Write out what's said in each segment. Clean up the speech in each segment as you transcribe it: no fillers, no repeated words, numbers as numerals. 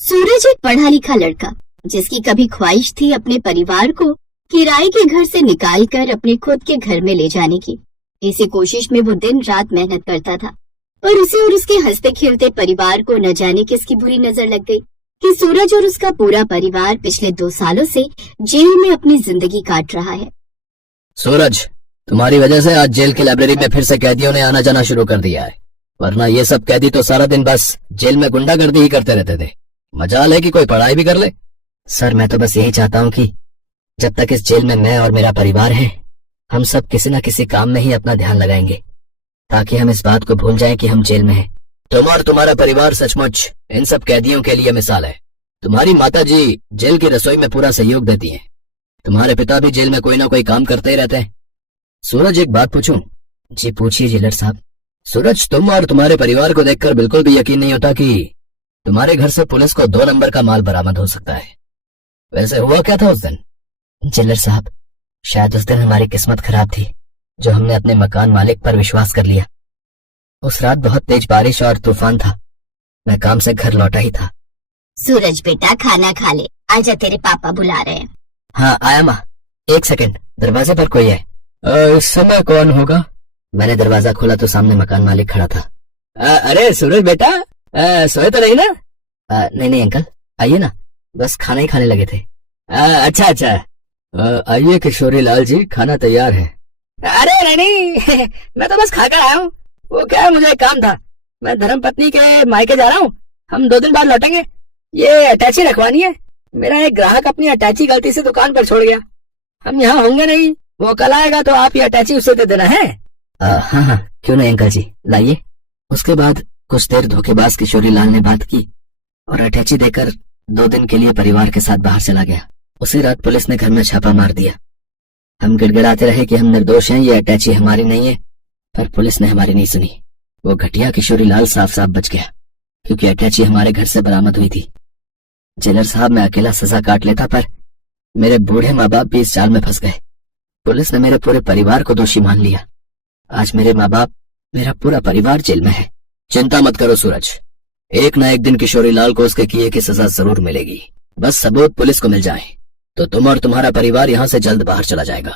सूरज एक पढ़ा लिखा लड़का जिसकी कभी ख्वाहिश थी अपने परिवार को किराए के घर से निकालकर अपने खुद के घर में ले जाने की। इसी कोशिश में वो दिन रात मेहनत करता था, पर उसे और उसके हंसते खेलते परिवार को न जाने किसकी बुरी नजर लग गई कि सूरज और उसका पूरा परिवार पिछले 2 सालों से जेल में अपनी जिंदगी काट रहा है। सूरज, तुम्हारी वजह से आज जेल की लाइब्रेरी में फिर से कैदियों ने आना जाना शुरू कर दिया है, वरना ये सब कैदी तो सारा दिन बस जेल में गुंडागर्दी ही करते रहते थे। मजाल है कि कोई पढ़ाई भी कर ले। सर, मैं तो बस यही चाहता हूँ कि जब तक इस जेल में मैं और मेरा परिवार है, हम सब किसी न किसी काम में ही अपना ध्यान लगाएंगे ताकि हम इस बात को भूल जाएं कि हम जेल में हैं। तुम और तुम्हारा परिवार सचमुच इन सब कैदियों के लिए मिसाल है। तुम्हारी माताजी जेल की रसोई में पूरा सहयोग देती हैं। तुम्हारे पिता भी जेल में कोई ना कोई काम करते ही रहते हैं। सूरज, एक बात पूछूं? जी पूछिए जेलर साहब। सूरज, तुम और तुम्हारे परिवार को देखकर बिल्कुल भी यकीन नहीं होता कि तुम्हारे घर से पुलिस को 2 नंबर का माल बरामद हो सकता है। वैसे हुआ क्या था उस दिन? जेलर साहब, शायद उस दिन हमारी किस्मत खराब थी जो हमने अपने मकान मालिक पर विश्वास कर लिया। उस रात बहुत तेज बारिश और तूफान था। मैं काम से घर लौटा ही था। सूरज बेटा, खाना खा ले, आजा, तेरे पापा बुला रहे हैं। हाँ आया माँ, 1 सेकंड, दरवाजे पर कोई है। इस समय कौन होगा? मैंने दरवाजा खोला तो सामने मकान मालिक खड़ा था। अरे सूरज बेटा, सोए तो नहीं ना? नहीं अंकल, आइए ना, बस खाना ही खाने लगे थे। अच्छा अच्छा, आइए किशोरी लाल जी, खाना तैयार है। अरे नहीं मैं तो बस खाकर आया हूँ। वो क्या है, मुझे एक काम था। मैं धर्मपत्नी के मायके जा रहा हूँ, हम 2 दिन बाद लौटेंगे। ये अटैची रखवानी है। मेरा एक ग्राहक अपनी अटैची गलती से दुकान पर छोड़ गया। हम यहाँ होंगे नहीं, वो कल आएगा तो आप ये अटैची उसे दे देना है। हाँ, क्यों नहीं अंकल जी, लाइए। उसके बाद कुछ देर धोखेबाज किशोरी लाल ने बात की और अटैची देकर 2 दिन के लिए परिवार के साथ बाहर चला गया। उसी रात पुलिस ने घर में छापा मार दिया। हम गिड़गिड़ाते रहे कि हम निर्दोष हैं, ये अटैची हमारी नहीं है, पर पुलिस ने हमारी नहीं सुनी। वो घटिया किशोरी लाल साफ साफ बच गया क्योंकि अटैची हमारे घर से बरामद हुई थी। जेलर साहब, मैं अकेला सजा काट लेता, पर मेरे बूढ़े माँ बाप भी इस जाल में फंस गए। पुलिस ने मेरे पूरे परिवार को दोषी मान लिया। आज मेरे माँ बाप, मेरा पूरा परिवार जेल में है। चिंता मत करो सूरज, एक न एक दिन किशोरी लाल को उसके किए की सजा जरूर मिलेगी। बस सबूत पुलिस को मिल जाए तो तुम और तुम्हारा परिवार यहाँ से जल्द बाहर चला जाएगा।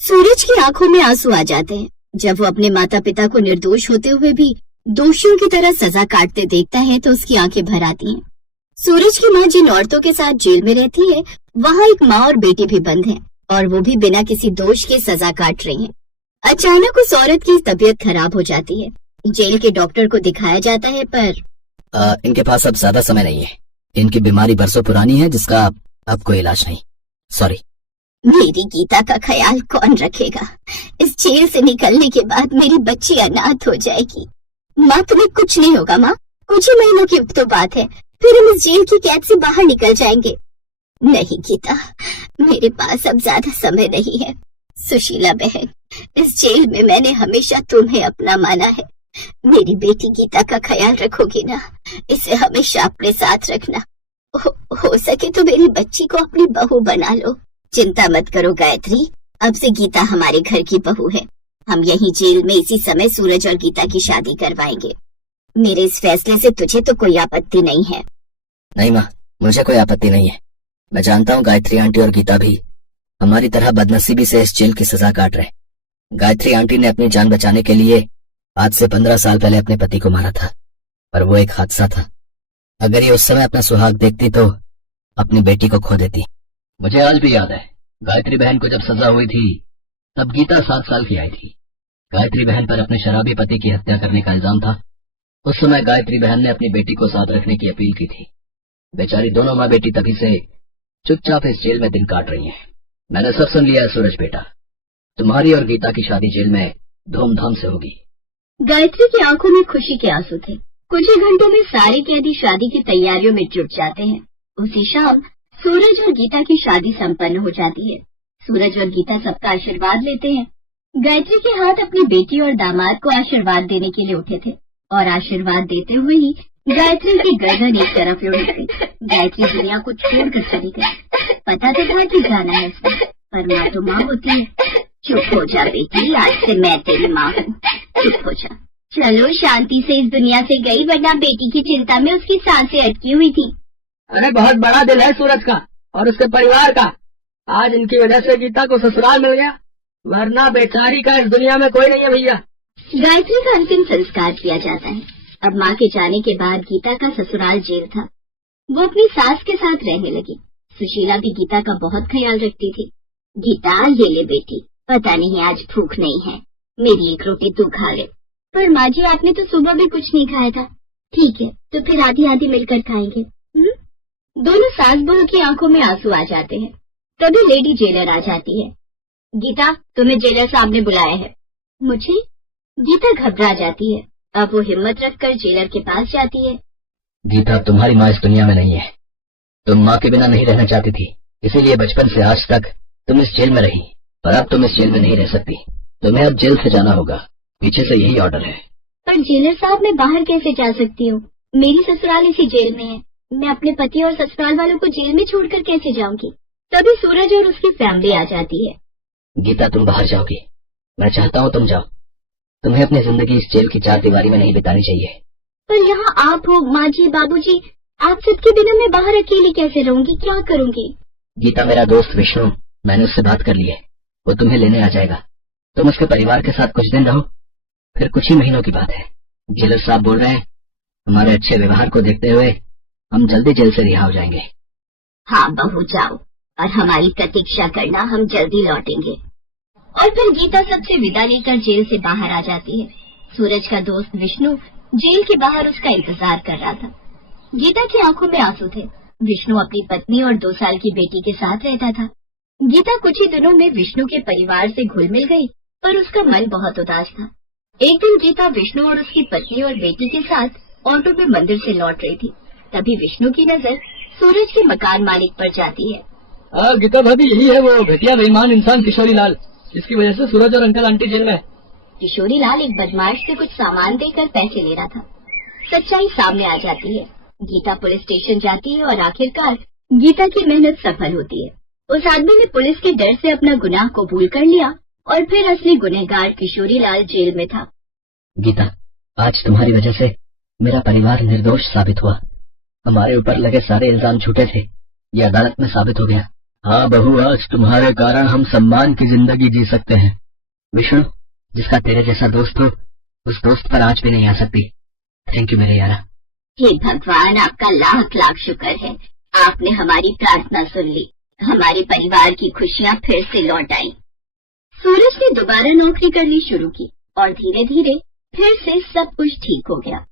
सूरज की आंखों में आंसू आ जाते हैं जब वो अपने माता पिता को निर्दोष होते हुए भी दोषियों की तरह सजा काटते देखता है तो उसकी आंखें भर आती हैं। सूरज की माँ जिन औरतों के साथ जेल में रहती है, वहाँ एक माँ और बेटी भी बंद है और वो भी बिना किसी दोष के सजा काट रही है। अचानक उस औरत की तबीयत खराब हो जाती है। जेल के डॉक्टर को दिखाया जाता है, पर इनके पास अब ज्यादा समय नहीं है। इनकी बीमारी बरसों पुरानी है जिसका अब कोई इलाज नहीं। सॉरी। मेरी गीता का ख्याल कौन रखेगा? इस जेल से निकलने के बाद मेरी बच्ची अनाथ हो जाएगी। माँ, तुम्हें कुछ नहीं होगा माँ, कुछ ही महीनों की तो बात है, फिर हम इस जेल की कैद से बाहर निकल जाएंगे। नहीं गीता, मेरे पास अब ज्यादा समय नहीं है। सुशीला बहन, इस जेल में मैंने हमेशा तुम्हें अपना माना है। मेरी बेटी गीता का ख्याल रखोगी ना? इसे हमेशा अपने साथ रखना। हो सके तो मेरी बच्ची को अपनी बहू बना लो। चिंता मत करो गायत्री, अब से गीता हमारे घर की बहू है। हम यही जेल में इसी समय सूरज और गीता की शादी करवाएंगे। मेरे इस फैसले से तुझे तो कोई आपत्ति नहीं है? नहीं माँ, मुझे कोई आपत्ति नहीं है। मैं जानता हूँ गायत्री आंटी और गीता भी हमारी तरह बदनसीबी से इस जेल की सजा काट रहे। गायत्री आंटी ने अपनी जान बचाने के लिए आज से 15 साल पहले अपने पति को मारा था, पर वो एक हादसा था। अगर ये उस समय अपना सुहाग देखती तो अपनी बेटी को खो देती। मुझे आज भी याद है, गायत्री बहन को जब सजा हुई थी तब गीता 7 साल की आई थी। गायत्री बहन पर अपने शराबी पति की हत्या करने का इल्जाम था। उस समय गायत्री बहन ने अपनी बेटी को साथ रखने की अपील की थी। बेचारी दोनों माँ बेटी तभी से चुपचाप इस जेल में दिन काट रही हैं। मैंने सब सुन लिया है सूरज बेटा, तुम्हारी और गीता की शादी जेल में धूमधाम से होगी। गायत्री की आंखों में खुशी के आंसू थे। कुछ ही घंटों में सारे कैदी शादी की तैयारियों में जुट जाते हैं। उसी शाम सूरज और गीता की शादी संपन्न हो जाती है। सूरज और गीता सबका आशीर्वाद लेते हैं। गायत्री के हाथ अपनी बेटी और दामाद को आशीर्वाद देने के लिए उठे थे और आशीर्वाद देते हुए ही गायत्री की गर्दन एक तरफ लुढ़क गई। गायत्री दुनिया को छोड़कर चली गई। पता तो था कि जाना है उसने, पर माँ तो माँ होती है। चुप हो जा बेटी, आज से मैं तेरी माँ हूँ। चुप हो जा। चलो शांति से इस दुनिया से गई, वरना बेटी की चिंता में उसकी सांसें अटकी हुई थी। अरे बहुत बड़ा दिल है सूरज का और उसके परिवार का। आज इनकी वजह से गीता को ससुराल मिल गया, वरना बेचारी का इस दुनिया में कोई नहीं है भैया। गायत्री का अंतिम संस्कार किया जाता है। अब माँ के जाने के बाद गीता का ससुराल जेल था। वो अपनी सास के साथ रहने लगी। सुशीला भी गीता का बहुत ख्याल रखती थी। गीता, ये ले बेटी, पता नहीं आज भूख नहीं है, मेरी एक रोटी तू खा ले। पर माँ जी, आपने तो सुबह भी कुछ नहीं खाया था। ठीक है, तो फिर आधी आधी मिलकर खाएंगे। दोनों सास बहू की आंखों में आंसू आ जाते हैं। तभी लेडी जेलर आ जाती है। गीता, तुम्हें जेलर साहब ने बुलाया है। मुझे? गीता घबरा जाती है। अब वो हिम्मत रखकर जेलर के पास जाती है। गीता, तुम्हारी माँ इस दुनिया में नहीं है। तुम माँ के बिना नहीं रहना चाहती थी, इसीलिए बचपन से आज तक तुम इस जेल में रही, पर अब तुम इस जेल में नहीं रह सकती। तुम्हें अब जेल से जाना होगा, पीछे से यही ऑर्डर है। पर जेलर साहब, मैं बाहर कैसे जा सकती हूँ? मेरी ससुराल इसी जेल में है। मैं अपने पति और ससुराल वालों को जेल में छोड़कर कैसे जाऊंगी? तभी सूरज और उसकी फैमिली आ जाती है। गीता, तुम बाहर जाओगी, मैं चाहता हूँ तुम जाओ। तुम्हें अपनी जिंदगी इस जेल की चार दीवारी में नहीं बितानी चाहिए। पर यहाँ आप हो, माँ जी, बाबूजी, आप सबके बिना मैं बाहर अकेली कैसे रहूंगी? क्या करूंगी? गीता, मेरा दोस्त विष्णु, मैंने उससे बात कर ली है, वो तुम्हें लेने आ जाएगा। तुम उसके परिवार के साथ कुछ दिन रहो, फिर कुछ ही महीनों की बात है। जेलर साहब बोल रहे हैं, हमारे अच्छे व्यवहार को देखते हुए हम जल्दी जेल से रिहा हो जाएंगे। हाँ बहू, जाओ और हमारी प्रतीक्षा करना, हम जल्दी लौटेंगे। और फिर गीता सबसे विदा लेकर जेल से बाहर आ जाती है। सूरज का दोस्त विष्णु जेल के बाहर उसका इंतजार कर रहा था। गीता की आंखों में आंसू थे। विष्णु अपनी पत्नी और 2 साल की बेटी के साथ रहता था। गीता कुछ ही दिनों में विष्णु के परिवार से घुल मिल गई, पर उसका मन बहुत उदास था। एक दिन गीता विष्णु और उसकी पत्नी और बेटी के साथ ऑटो में मंदिर से लौट रही थी। तभी विष्णु की नजर सूरज के मकान मालिक पर जाती है। गीता भाभी, यही है वो घटिया बेईमान इंसान किशोरी लाल, जिसकी वजह से सूरज और अंकल आंटी जेल में है। किशोरी लाल एक बदमाश से कुछ सामान देकर पैसे ले रहा था। सच्चाई सामने आ जाती है। गीता पुलिस स्टेशन जाती है और आखिरकार गीता की मेहनत सफल होती है। उस आदमी ने पुलिस के डर से अपना गुनाह कबूल कर लिया और फिर असली गुनहगार किशोरी लाल जेल में था। गीता, आज तुम्हारी वजह से मेरा परिवार निर्दोष साबित हुआ। हमारे ऊपर लगे सारे इल्जाम झूठे थे, ये अदालत में साबित हो गया। हाँ बहू, आज तुम्हारे कारण हम सम्मान की जिंदगी जी सकते हैं। विष्णु, जिसका तेरे जैसा दोस्त हो, उस दोस्त पर आज भी नहीं आ सकती। थैंक यू मेरे यारा। हे भगवान, आपका लाख लाख शुक्र है। आपने हमारी प्रार्थना सुन ली। हमारे परिवार की खुशियाँ फिर से लौट आई। सूरज ने दोबारा नौकरी करनी शुरू की और धीरे धीरे फिर से सब कुछ ठीक हो गया।